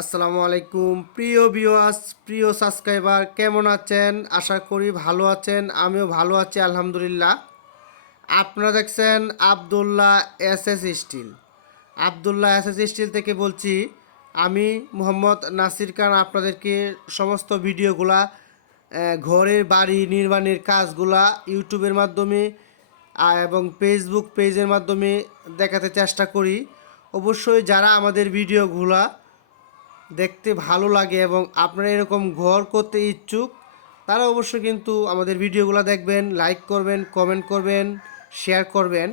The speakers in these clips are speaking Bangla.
আসসালামু আলাইকুম প্রিয় ভিউয়ার্স, প্রিয় সাবস্ক্রাইবার, কেমন আছেন? আশা করি ভালো আছেন। আমিও ভালো আছি আলহামদুলিল্লাহ। আপনারা দেখছেন Abdullah SS still. Abdullah SS still থেকে বলছি। আমি মোহাম্মদ নাসির খান আপনাদেরকে সমস্ত ভিডিওগুলা ঘরের বাড়ি নির্মাণের কাজগুলা ইউটিউবের মাধ্যমে এবং ফেসবুক পেজের মাধ্যমে দেখাতে চেষ্টা করি। অবশ্যই যারা আমাদের ভিডিওগুলা দেখতে ভালো লাগে এবং আপনারা এরকম ঘর করতে ইচ্ছুক, তারা অবশ্যই কিন্তু আমাদের ভিডিওগুলো দেখবেন, লাইক করবেন, কমেন্ট করবেন, শেয়ার করবেন।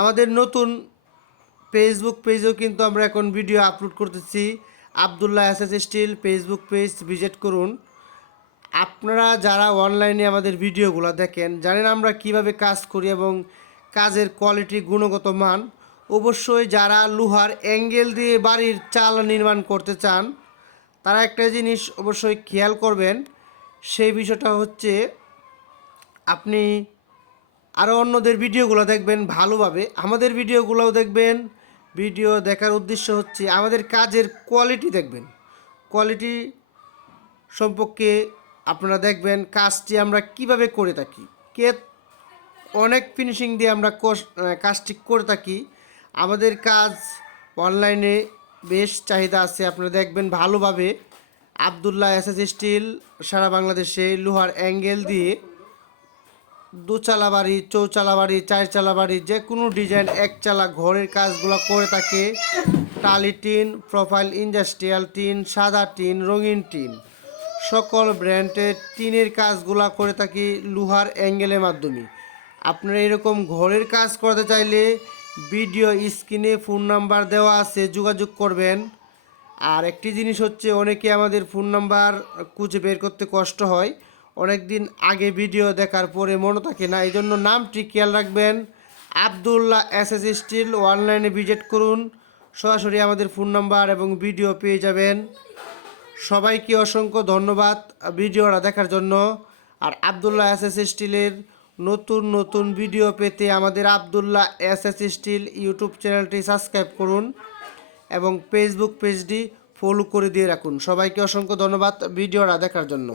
আমাদের নতুন ফেসবুক পেজেও কিন্তু আমরা এখন ভিডিও আপলোড করতেছি। Abdullah SS still Facebook page visit করুন। আপনারা যারা অনলাইনে আমাদের ভিডিওগুলো দেখেন, জানেন আমরা কিভাবে কাজ করি এবং কাজের কোয়ালিটি, গুণগত মান। অবশ্যই যারা লোহার অ্যাঙ্গেল দিয়ে বাড়ির চাল নির্মাণ করতে চান, তারা একটা জিনিস অবশ্যই খেয়াল করবেন। সেই বিষয়টা হচ্ছে, আপনি আরও অন্যদের ভিডিওগুলো দেখবেন ভালোভাবে, আমাদের ভিডিওগুলোও দেখবেন। ভিডিও দেখার উদ্দেশ্য হচ্ছে আমাদের কাজের কোয়ালিটি দেখবেন। কোয়ালিটি সম্পর্কে আপনারা দেখবেন কাজটি আমরা কিভাবে করে থাকি, কে অনেক ফিনিশিং দিয়ে আমরা কাজটি করে থাকি। আমাদের কাজ অনলাইনে বেশ চাহিদা আছে, আপনারা দেখবেন ভালোভাবে। আবদুল্লাহ এসএস স্টিল সারা বাংলাদেশে লোহার অ্যাঙ্গেল দিয়ে দুচালা বাড়ি, চৌচালা বাড়ি, চারচালা বাড়ি, যে কোনো ডিজাইন, একচালা ঘরের কাজগুলো করে থাকে। টালি টিন, প্রোফাইল ইন্ডাস্ট্রিয়াল টিন, সাদা টিন, রঙিন টিন, সকল ব্র্যান্ডের টিনের কাজগুলো করে থাকি লোহার অ্যাঙ্গেলের মাধ্যমে। আপনারা এরকম ঘরের কাজ করতে চাইলে ভিডিও স্ক্রিনে ফোন নাম্বার দেওয়া আছে, যোগাযোগ করবেন। আর একটি জিনিস হচ্ছে, অনেকে আমাদের ফোন নাম্বার খুঁজে বের করতে কষ্ট হয়, অনেক দিন আগে ভিডিও দেখার পরে মনে থাকে না, এই জন্য নামটি খেয়াল রাখবেন। আবদুল্লাহ এসএস স্টিল, অনলাইনে ভিজিট করুন, সরাসরি আমাদের ফোন নাম্বার এবং ভিডিও পেয়ে যাবেন। সবাইকে অসংখ্য ধন্যবাদ ভিডিওটা দেখার জন্য। আর আবদুল্লাহ এসএস স্টিলের নতুন নতুন ভিডিও পেতে আমাদের আবদুল্লাহ এসএস স্টিল ইউটিউব চ্যানেলটি সাবস্ক্রাইব করুন এবং ফেসবুক পেজটি ফলো করে দিয়ে রাখুন। সবাইকে অসংখ্য ধন্যবাদ ভিডিওটা দেখার জন্য।